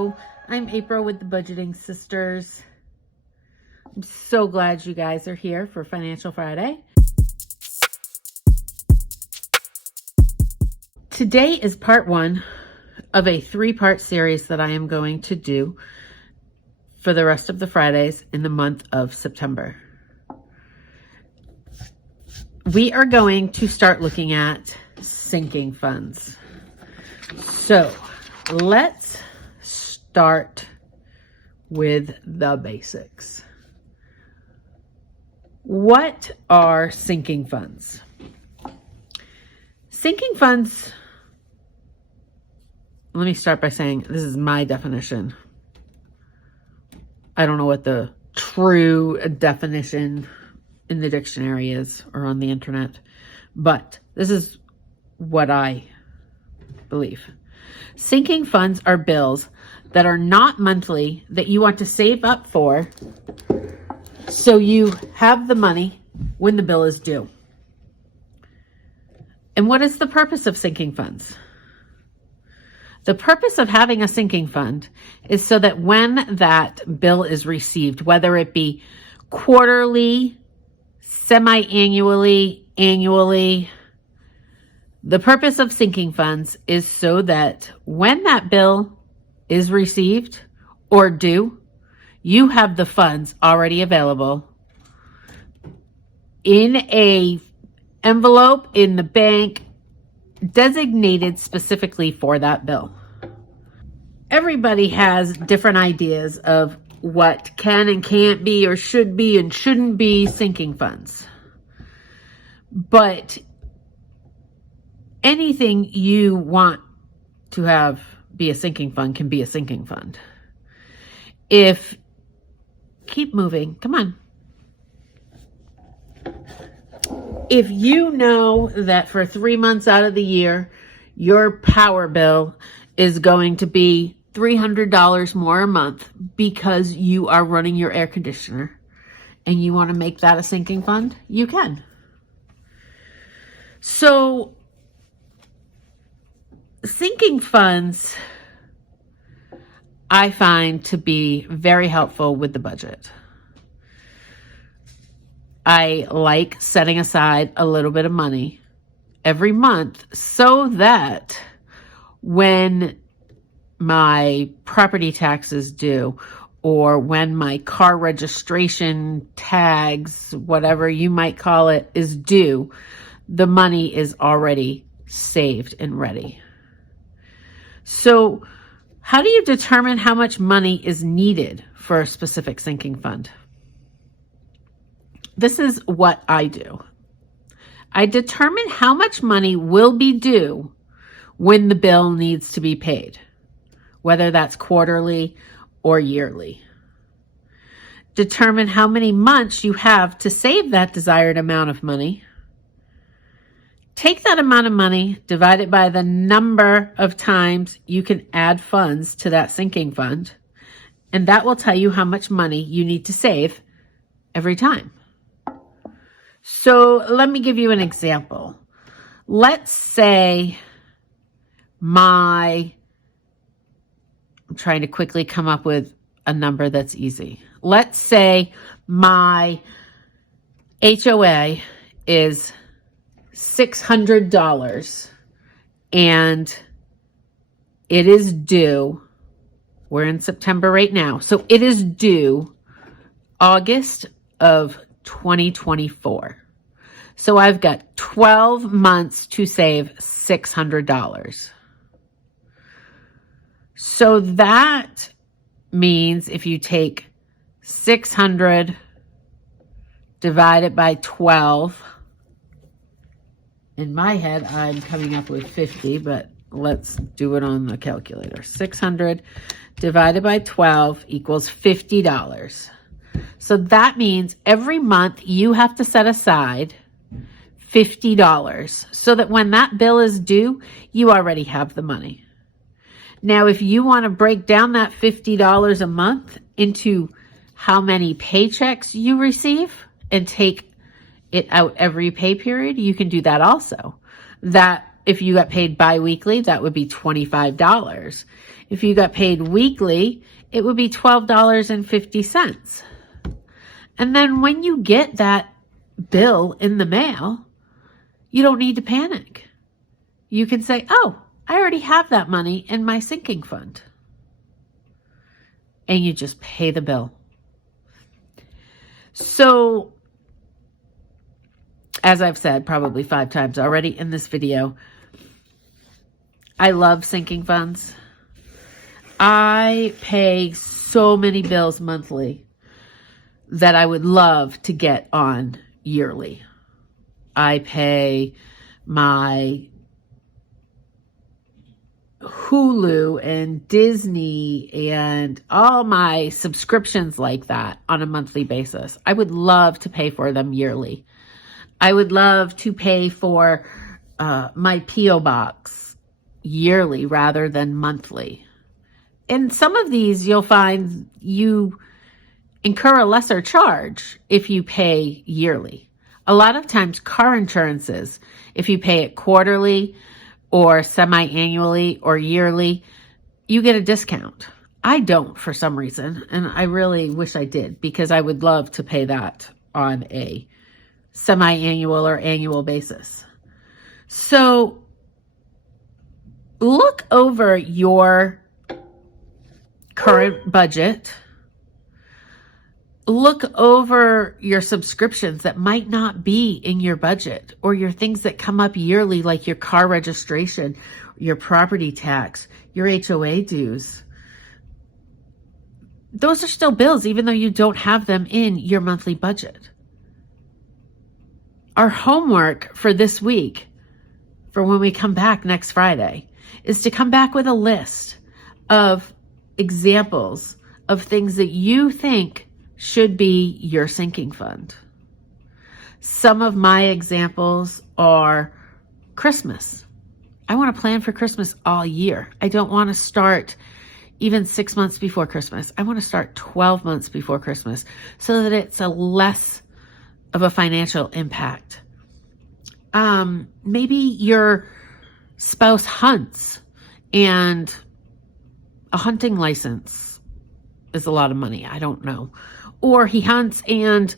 Hello, I'm April with the Budgeting Sisters. I'm so glad you guys are here for Financial Friday. Today is part one of a 3-part series that I am going to do for the rest of the Fridays in the month of September. We are going to start looking at sinking funds. So let's start with the basics. What are sinking funds? Sinking funds, let me start by saying this is my definition. I don't know what the true definition in the dictionary is or on the internet, but this is what I believe. Sinking funds are bills that are not monthly that you want to save up for so you have the money when the bill is due. And what is the purpose of sinking funds? The purpose of having a sinking fund is so that when that bill is received, whether it be quarterly, semi-annually, annually, the purpose of sinking funds is so that when that bill is received or due, you have the funds already available in a envelope in the bank designated specifically for that bill. Everybody has different ideas of what can and can't be or should be and shouldn't be sinking funds. But anything you want to have be a sinking fund can be a sinking fund. Keep moving, come on. If you know that for 3 months out of the year, your power bill is going to be $300 more a month because you are running your air conditioner and you want to make that a sinking fund, you can. So, sinking funds, I find to be very helpful with the budget. I like setting aside a little bit of money every month so that when my property tax is due or when my car registration tags, whatever you might call it, is due, the money is already saved and ready. So, how do you determine how much money is needed for a specific sinking fund? This is what I do. I determine how much money will be due when the bill needs to be paid, whether that's quarterly or yearly. Determine how many months you have to save that desired amount of money. Take that amount of money, divide it by the number of times you can add funds to that sinking fund, and that will tell you how much money you need to save every time. So let me give you an example. Let's say I'm trying to quickly come up with a number that's easy. Let's say my HOA is $600 and it is due. We're in September right now. So it is due August of 2024. So I've got 12 months to save $600. So that means if you take 600 divided by 12, in my head, I'm coming up with 50, but let's do it on the calculator. 600 divided by 12 equals $50. So that means every month you have to set aside $50 so that when that bill is due, you already have the money. Now, if you want to break down that $50 a month into how many paychecks you receive and take it out every pay period, you can do that also. That if you got paid bi-weekly, that would be $25. If you got paid weekly, it would be $12.50. And then when you get that bill in the mail, you don't need to panic. You can say, oh, I already have that money in my sinking fund. And you just pay the bill. So, as I've said probably 5 times already in this video, I love sinking funds. I pay so many bills monthly that I would love to get on yearly. I pay my Hulu and Disney and all my subscriptions like that on a monthly basis. I would love to pay for them yearly. I would love to pay for my P.O. box yearly rather than monthly. And some of these you'll find you incur a lesser charge if you pay yearly. A lot of times car insurances, if you pay it quarterly or semi-annually or yearly, you get a discount. I don't for some reason, and I really wish I did, because I would love to pay that on a semi-annual or annual basis. So look over your current budget. Look over your subscriptions that might not be in your budget, or your things that come up yearly, like your car registration, your property tax, your HOA dues. Those are still bills, even though you don't have them in your monthly budget. Our homework for this week, for when we come back next Friday, is to come back with a list of examples of things that you think should be your sinking fund. Some of my examples are Christmas. I want to plan for Christmas all year. I don't want to start even 6 months before Christmas. I want to start 12 months before Christmas so that it's a less of a financial impact. Maybe your spouse hunts, and a hunting license is a lot of money. I don't know. Or he hunts, and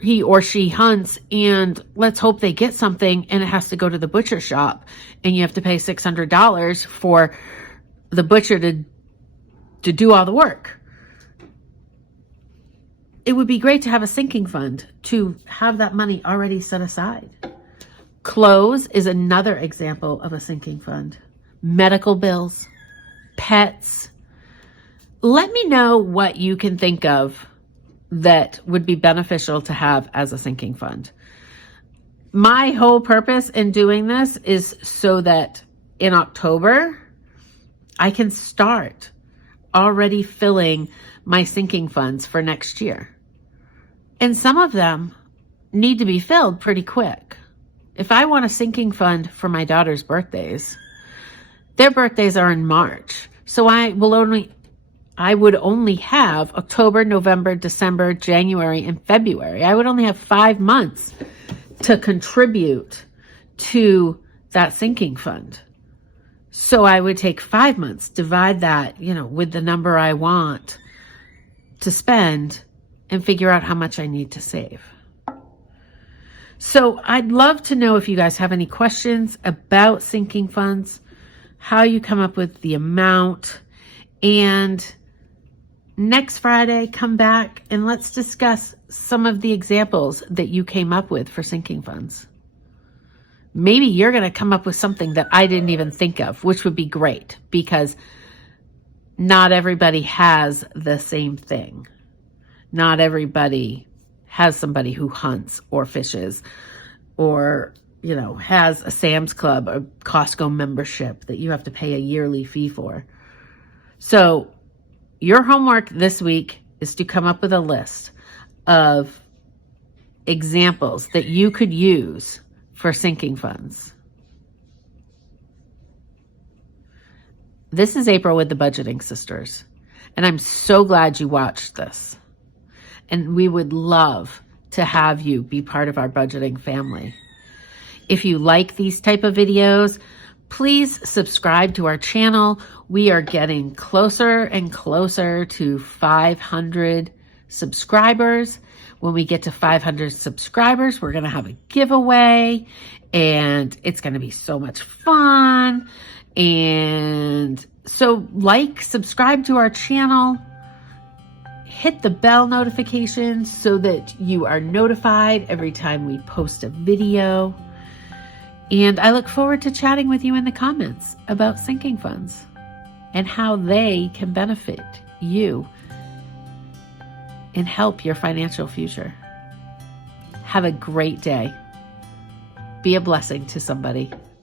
he or she hunts, and let's hope they get something, and it has to go to the butcher shop, and you have to pay $600 for the butcher to do all the work. It would be great to have a sinking fund, to have that money already set aside. Clothes is another example of a sinking fund. Medical bills, pets. Let me know what you can think of that would be beneficial to have as a sinking fund. My whole purpose in doing this is so that in October, I can start already filling my sinking funds for next year. And some of them need to be filled pretty quick. If I want a sinking fund for my daughter's birthdays, their birthdays are in March. So I would only have October, November, December, January, and February. I would only have 5 months to contribute to that sinking fund. So I would take 5 months, divide that, with the number I want to spend, and figure out how much I need to save. So I'd love to know if you guys have any questions about sinking funds, how you come up with the amount, and next Friday, come back and let's discuss some of the examples that you came up with for sinking funds. Maybe you're going to come up with something that I didn't even think of, which would be great, because not everybody has the same thing. Not everybody has somebody who hunts or fishes or, has a Sam's Club or Costco membership that you have to pay a yearly fee for. So your homework this week is to come up with a list of examples that you could use for sinking funds. This is April with the Budgeting Sisters, and I'm so glad you watched this. And we would love to have you be part of our budgeting family. If you like these type of videos, please subscribe to our channel. We are getting closer and closer to 500 subscribers. When we get to 500 subscribers, we're going to have a giveaway, and it's going to be so much fun. And so subscribe to our channel, hit the bell notifications so that you are notified every time we post a video. And I look forward to chatting with you in the comments about sinking funds and how they can benefit you and help your financial future. Have a great day. Be a blessing to somebody.